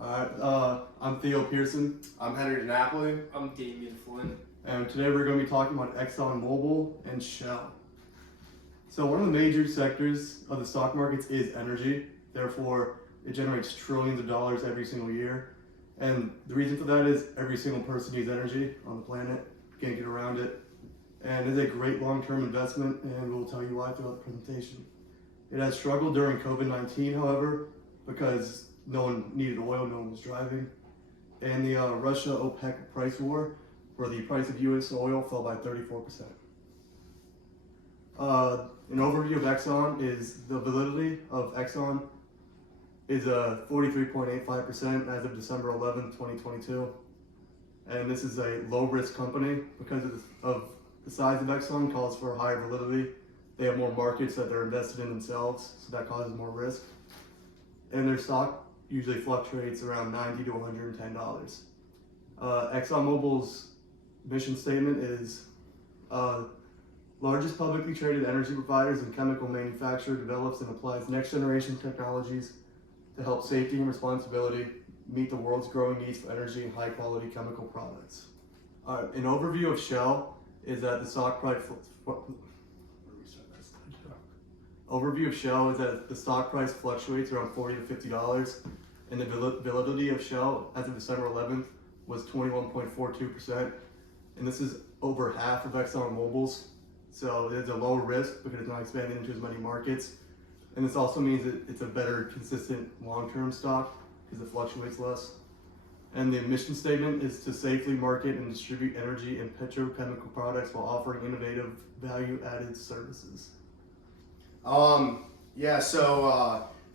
I'm Theo Pearson, I'm Henry DiNapoli. I'm Damian Flynn. and today we're going to be talking about ExxonMobil and Shell. So one of the major sectors of the stock markets is energy. Therefore, it generates trillions of dollars every single year. And the reason for that is every single person needs energy on the planet. Can't get around it. And it's a great long-term investment, and we'll tell you why throughout the presentation. It has struggled during COVID-19, however, because no one needed oil, no one was driving. And the Russia-OPEC price war, where the price of U.S. oil fell by 34%. An overview of Exxon is the validity of Exxon is 43.85% as of December 11, 2022. And this is a low-risk company because of the size of Exxon calls for higher validity. They have more markets that they're invested in themselves, so that causes more risk. And their stock usually fluctuates around $90 to $110. ExxonMobil's mission statement is largest publicly traded energy providers and chemical manufacturer develops and applies next generation technologies to help safety and responsibility meet the world's growing needs for energy and high quality chemical products. An overview of Shell is that the stock price fluctuates around $40 to $50, and the validity of Shell as of December 11th was 21.42%, and this is over half of ExxonMobil's. So it's a lower risk because it's not expanding into as many markets, and this also means that it's a better, consistent, long-term stock because it fluctuates less. And the mission statement is to safely market and distribute energy and petrochemical products while offering innovative, value-added services. The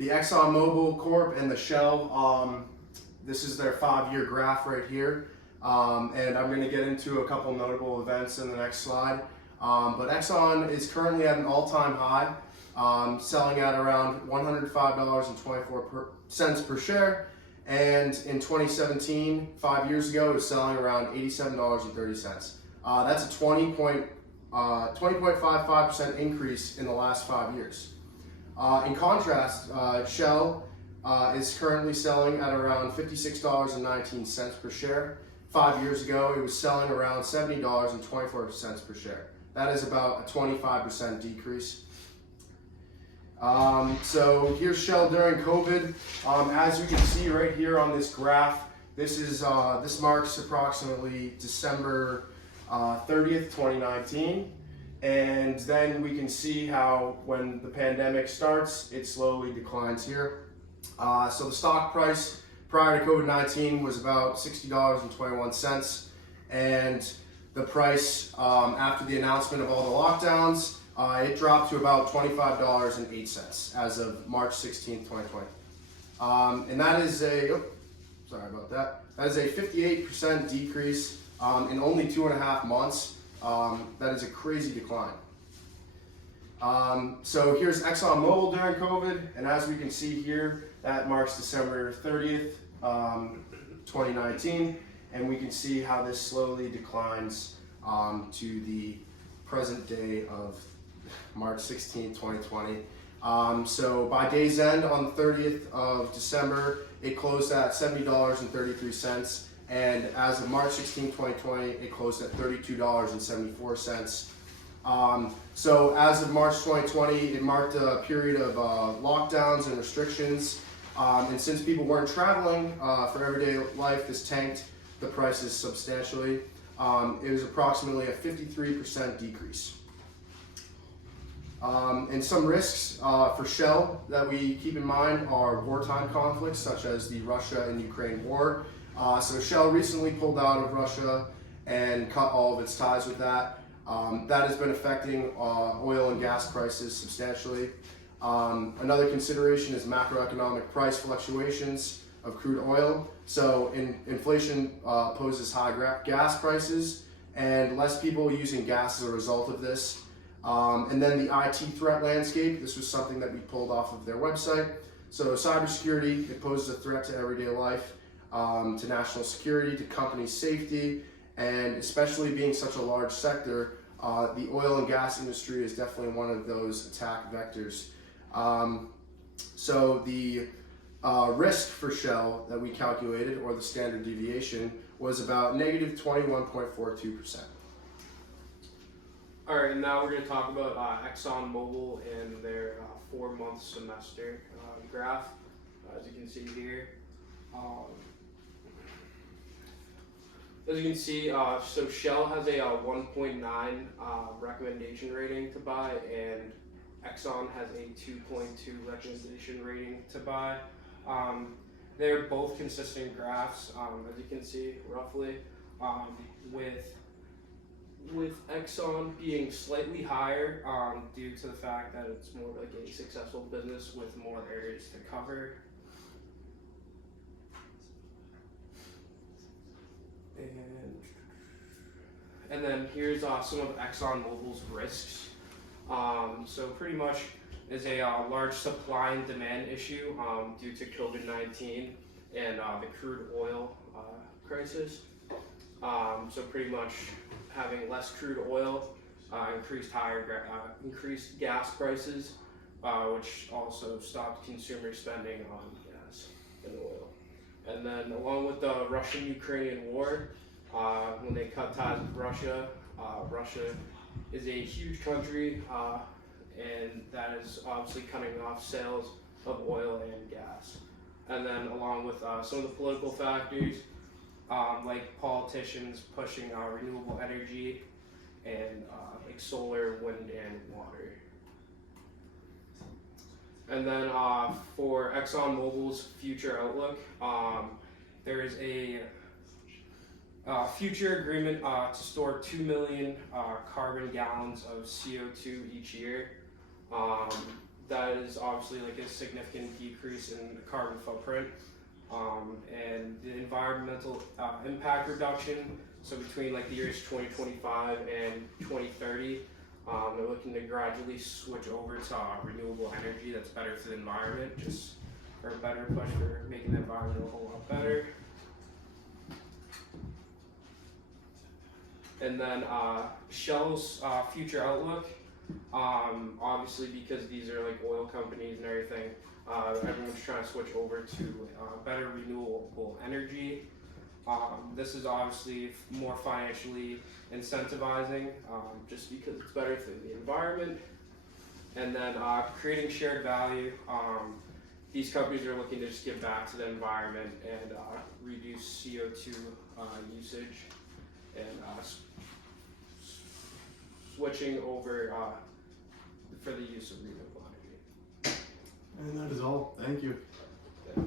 ExxonMobil Corp and the Shell, this is their 5-year graph right here. And I'm going to get into a couple notable events in the next slide. But Exxon is currently at an all-time high, selling at around $105.24 per share. And in 2017, 5 years ago, it was selling around $87.30. That's a 20.55% increase in the last 5 years. In contrast, Shell is currently selling at around $56.19 per share. 5 years ago, it was selling around $70.24 per share. That is about a 25% decrease. So here's Shell during COVID. As you can see right here on this graph, this marks approximately December 30th, 2019. And then we can see how when the pandemic starts, it slowly declines here. So the stock price prior to COVID-19 was about $60.21. And the price after the announcement of all the lockdowns, it dropped to about $25.08 as of March 16th, 2020. And that is that is a 58% decrease in only 2.5 months. That is a crazy decline. So here's ExxonMobil during COVID, and as we can see here, that marks December 30th, 2019, and we can see how this slowly declines to the present day of March 16th, 2020. So by day's end on the 30th of December, it closed at $70.33. And as of March 16, 2020, it closed at $32.74. So as of March 2020, it marked a period of lockdowns and restrictions. And since people weren't traveling for everyday life, this tanked the prices substantially. It was approximately a 53% decrease. And some risks for Shell that we keep in mind are wartime conflicts such as the Russia and Ukraine war. So Shell recently pulled out of Russia and cut all of its ties with that. That has been affecting oil and gas prices substantially. Another consideration is macroeconomic price fluctuations of crude oil. So inflation poses high gas prices and less people using gas as a result of this. And then the IT threat landscape. This was something that we pulled off of their website. So cybersecurity, it poses a threat to everyday life. To national security, to company safety, and especially being such a large sector, the oil and gas industry is definitely one of those attack vectors. So the Risk for Shell that we calculated, or the standard deviation, was about negative 21.42%. All right, and now we're going to talk about ExxonMobil and their 4-month semester graph, as you can see here. As you can see, so Shell has a 1.9 recommendation rating to buy, and Exxon has a 2.2 recommendation rating to buy. They're both consistent graphs, as you can see, roughly, with Exxon being slightly higher due to the fact that it's more like a successful business with more areas to cover. And then here's some of ExxonMobil's risks. So pretty much is a large supply and demand issue due to COVID-19 and the crude oil crisis. So pretty much having less crude oil, increased gas prices, which also stopped consumer spending on gas and oil. And then along with the Russian-Ukrainian war, when they cut ties with Russia, Russia is a huge country, and that is obviously cutting off sales of oil and gas. And then along with some of the political factors, like politicians pushing renewable energy and like solar, wind, and water. And then for ExxonMobil's future outlook, there is a future agreement to store 2 million carbon gallons of CO2 each year. That is obviously like a significant decrease in the carbon footprint. And the environmental impact reduction, so between like the years 2025 and 2030, they're looking to gradually switch over to renewable energy that's better for the environment, just for a better push for making the environment a whole lot better. And then Shell's future outlook, obviously because these are like oil companies and everything, everyone's trying to switch over to better renewable energy. This is obviously more financially incentivizing, just because it's better for the environment. And then creating shared value. These companies are looking to just give back to the environment and reduce CO2 usage, and switching over for the use of renewable energy. And that is all. Thank you. Yeah.